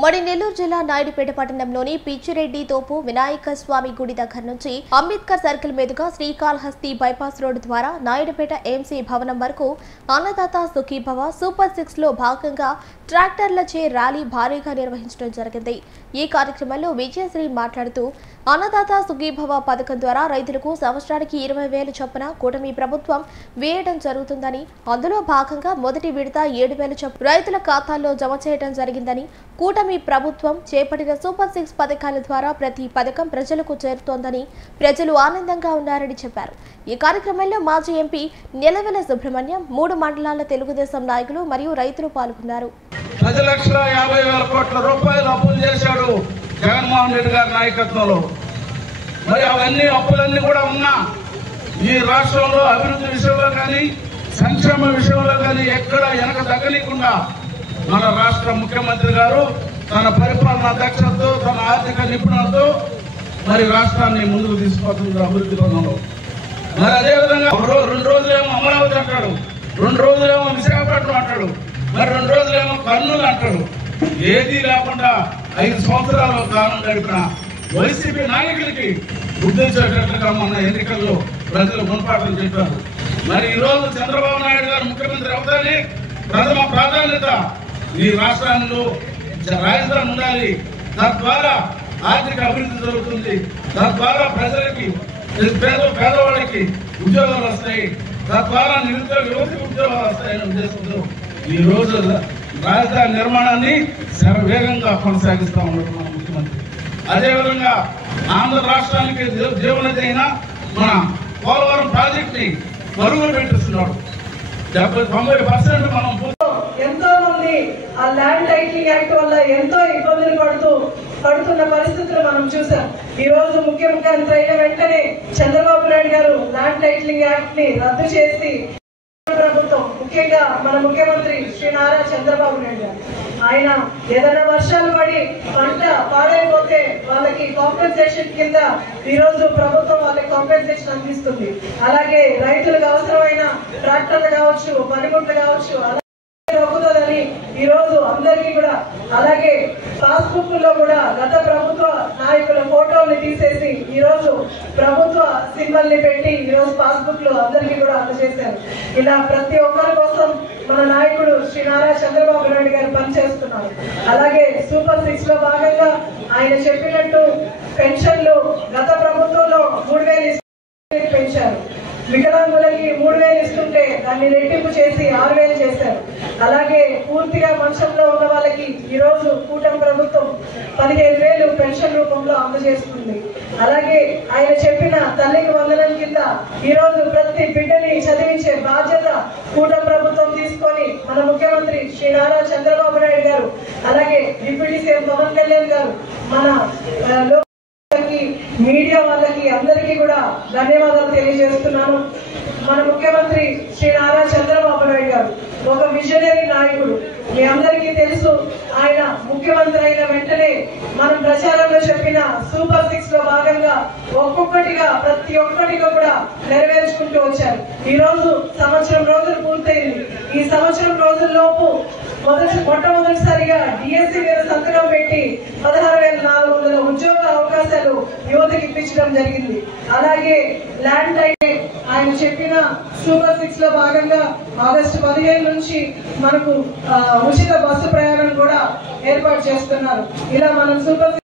ఉమ్మడి నెల్లూరు జిల్లా నాయుడుపేట పట్టణంలోని పిచ్చిరెడ్డి తోపు వినాయక స్వామి గుడి దగ్గర నుంచి అంబేద్కర్ సర్కిల్ మీదుగా శ్రీకాళహస్తి బైపాస్ రోడ్డు ద్వారా నాయుడుపేట ఎంసీ భవనం వరకు అన్నదాత సుఖీభవ సూపర్ 6 లో భాగంగా ట్రాక్టర్లచే ర్యాలీ భారీగా నిర్వహించడం జరిగింది। ఈ కార్యక్రమంలో విజయశ్రీ మాట్లాడుతూ అన్నదాత సుఖీభవ పథకం ద్వారా రైతులకు సంవత్సరానికి 20,000 చొప్పున కూటమి ప్రభుత్వం వేయడం జరుగుతుందని, అందులో భాగంగా మొదటి విడత 7,000 చొప్పున రైతుల ఖాతాల్లో జమ చేయడం జరిగిందని, కూటమి ప్రభుత్వం చేపట్టిన సూపర్ 6 పథకాల ద్వారా ప్రతి పథకం ప్రజలకు చేరుతోందని ప్రజలు ఆనందంగా ఉన్నారని చెప్పారు। ఈ కార్యక్రమంలో మాజీ ఎంపీ నిలవెల సుబ్రహ్మణ్యం, 3 మండలాల తెలుగుదేశం నాయకులు మరియు రైతులు పాల్గొన్నారు। 10,50,000 కోట్ల రూపాయలు అప్పులు చేశాడు జగన్మోహన్ రెడ్డి గారి నాయకత్వంలో। మరి అవన్నీ అప్పులన్నీ కూడా ఉన్నా ఈ రాష్ట్రంలో అభివృద్ధి విషయంలో కానీ సంక్షేమ విషయంలో కానీ ఎక్కడ వెనక తగ్గనీయకుండా మన రాష్ట్ర ముఖ్యమంత్రి గారు తన పరిపాలనా దక్షతతో తన ఆర్థిక నిపుణులతో మరి రాష్ట్రాన్ని ముందుకు తీసుకుపోతుంది అభివృద్ధి పథంలో। మరి అదేవిధంగా 2 రోజులేమో అమరావతి అంటాడు, 2 రోజులేమో విశాఖపట్నం అంటాడు, మరి 2 రోజులేమో కర్నూలు అంటాడు। ఏదీ లేకుండా 5 సంవత్సరాల కాలం గడిపిన వైసీపీ నాయకులకి గుర్తించేటట్లుగా మొన్న ఎన్నికల్లో ప్రజలు గుణపాఠం చెప్పారు। మరి ఈ రోజు చంద్రబాబు నాయుడు గారు ముఖ్యమంత్రి అవుతానే ప్రథమ ప్రాధాన్యత ఈ రాష్ట్రంలో రాజధాని ఉండాలి, తద్వారా ఆర్థిక అభివృద్ధి జరుగుతుంది, తద్వారా ప్రజలకి పేదవాళ్ళకి ఉద్యోగాలు వస్తాయి, తద్వారా నిరుద్యోగ యువతకి ఉద్యోగాలు వస్తాయనే ఉద్దేశంతో ఈ రోజు రాజధాని నిర్మాణాన్ని శరవేగంగా కొనసాగిస్తా ఉన్నారు మన ముఖ్యమంత్రి। అదేవిధంగా ఆంధ్ర రాష్ట్రానికి జీవనది అయిన మన పోలవరం ప్రాజెక్ట్ ని పరుగులు పెట్టిస్తున్నాడు। 90% మనం ఎంతో మంది ఆ ల్యాండ్ టైటిలింగ్ యాక్ట్ వల్ల ఎంతో ఇబ్బందులు పడుతున్న పరిస్థితులు మనం చూసాం। ఈ రోజు ముఖ్యమంత్రి అయిన వెంటనే చంద్రబాబు నాయుడు గారు ల్యాండ్ టైటిలింగ్ యాక్ట్ ని రద్దు చేసి ప్రభుత్వం ముఖ్యంగా మన ముఖ్యమంత్రి శ్రీ నారా చంద్రబాబు నాయుడు గారు ఆయన ఏదైనా వర్షాలు పడి పంట పాడైపోతే వాళ్ళకి కాంపెన్సేషన్ కింద ఈ రోజు ప్రభుత్వం వాళ్ళకి కాంపెన్సేషన్ అందిస్తుంది। అలాగే రైతులకు అవసరమైన ట్రాక్టర్లు కావచ్చు, పనిముట్లు కావచ్చు దొరుకుతుందని ఈ రోజు అందరికీ కూడా, అలాగే పాస్బుక్ లో కూడా గత ప్రభుత్వ నాయకుల ఫోటోలు తీసేసి ఈ రోజు ప్రభుత్వ సింబల్ ని పెట్టి ఈ రోజు పాస్బుక్ లో అందరికీ కూడా అందజేశారు। ఇలా ప్రతి ఒక్కరి కోసం మన నాయకుడు శ్రీ నారా చంద్రబాబు నాయుడు గారు పనిచేస్తున్నారు। అలాగే సూపర్ 6 లో భాగంగా ఆయన చెప్పినట్టు పెన్షన్లు గత ప్రభుత్వంలో 3,000 పెంచారు, వికలాంగులకి 3,000 ఇస్తుంటే దాన్ని రెట్టింపు చేసి 6,000 చేశారు। అలాగే పూర్తిగా మంచంలో ఉన్న వాళ్ళకి ఈ రోజు కూటమి ప్రభుత్వం 15,000 పెన్షన్ రూపంలో అందజేస్తుంది। అలాగే ఆయన చెప్పిన తల్లికి వందనం కింద ఈ రోజు ప్రతి బిడ్డని చదివించే బాధ్యత కూటమి ప్రభుత్వం తీసుకొని మన ముఖ్యమంత్రి శ్రీ నారా చంద్రబాబు నాయుడు గారు, అలాగే డిప్యూటీ సీఎం పవన్ కళ్యాణ్ గారు, మన మీడియా వాళ్ళకి అందరికీ కూడా ధన్యవాదాలు తెలియజేస్తున్నాను। మన ముఖ్యమంత్రి శ్రీ నారా చంద్రబాబు నాయుడు గారు ఒక విజనరీ నాయకుడు। మీ అందరికీ తెలుసు, ఆయన ముఖ్యమంత్రి అయిన వెంటనే మనం ప్రచారంలో చెప్పిన సూపర్ 6 లో భాగంగా ఒక్కొక్కటిగా ప్రతి ఒక్కటిగా కూడా నెరవేర్చుకుంటూ వచ్చారు। ఈ రోజు సంవత్సరం రోజులు పూర్తయింది। ఈ సంవత్సరం రోజుల్లోపు మొట్టమొదటిసారిగా డిఎస్సి మీద సంతకం పెట్టి 16,400 ఉద్యోగ అవకాశాలు యువతకి ఇప్పించడం జరిగింది। అలాగే ల్యాండ్ టైటిల్ ఆయన చెప్పిన సూపర్ 6 లో భాగంగా ఆగస్టు 15 నుంచి మనకు ఉచిత బస్సు ప్రయాణం కూడా ఏర్పాటు చేస్తున్నారు। ఇలా మనం సూపర్